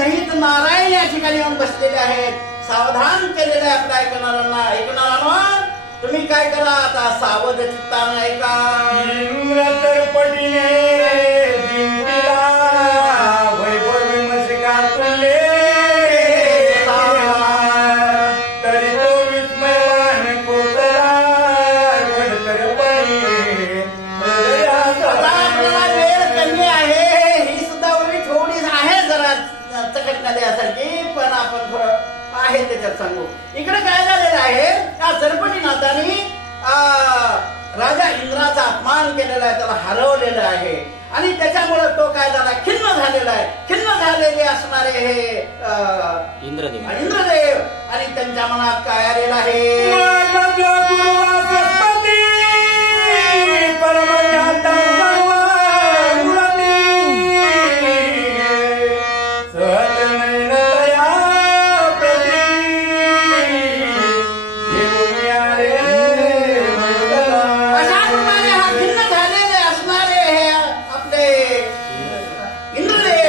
सहित नारायण या ठिकाणी येऊन बसलेले आहेत. सावधान केलेले आपल्या ऐकणाऱ्यांना. ऐकणाऱ्यांना तुम्ही काय करा आता सावध चित्ताने ऐका. इंद्र तरपटीने जिंकला वैभव मस्का तुले तरी तो विस्मयवान कोतरा घडतरपणी आपल्याला वेळ कमी आहे. ही सुद्धा ओळी थोडी आहे जरा चकटना द्यासाठी, पण आपण थोडं आहे त्याच्यात सांगू. इकडे काय झालेलं आहे, त्या सरपटीनाथांनी राजा इंद्राचा अपमान केलेला आहे, त्याला हरवलेलं आहे आणि त्याच्यामुळे तो काय झाला, खिन्न झालेला आहे. खिन्न झालेले असणारे हे इंद्रदेव आणि त्यांच्या मनात काय आलेलं आहे,